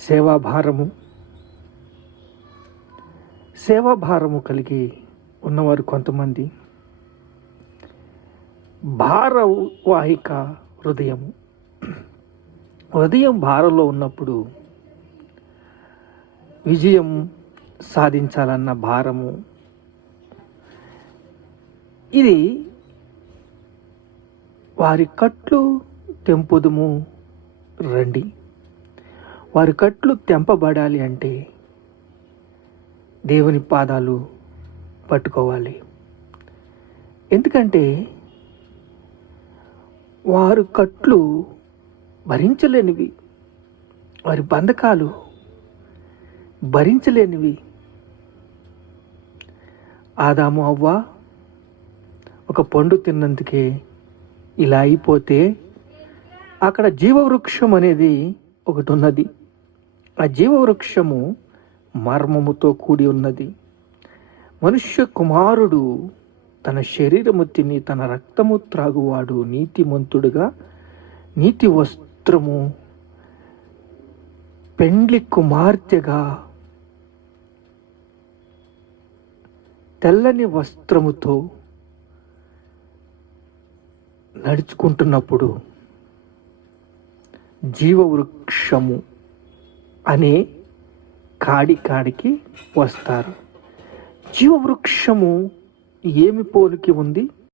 సేవాభారము సేవాభారము కలిగి ఉన్నవారు కొంతమంది, భారవాహిక హృదయం భారంలో ఉన్నప్పుడు విజయం సాధించాలన్న భారము, ఇది వారి కట్లు తెంపుదుము రండి. వారి కట్లు తెంపబడాలి అంటే దేవుని పాదాలు పట్టుకోవాలి. ఎందుకంటే వారు కట్లు భరించలేనివి, వారి బంధకాలు భరించలేనివి. ఆదాము అవ్వ ఒక పండు తిన్నందుకే ఇలా అయిపోతే, అక్కడ జీవవృక్షం అనేది ఒకటి ఉన్నది. ఆ జీవవృక్షము మర్మముతో కూడి ఉన్నది. మనుష్య కుమారుడు తన శరీరము తిని తన రక్తము త్రాగువాడు నీతిమంతుడుగా, నీతి వస్త్రము, పెండ్లి కుమార్తెగా తెల్లని వస్త్రముతో నడుచుకుంటున్నప్పుడు జీవవృక్షము అనే కాడికి వస్తారు. జీవవృక్షము ఏమి పోలికి ఉంది?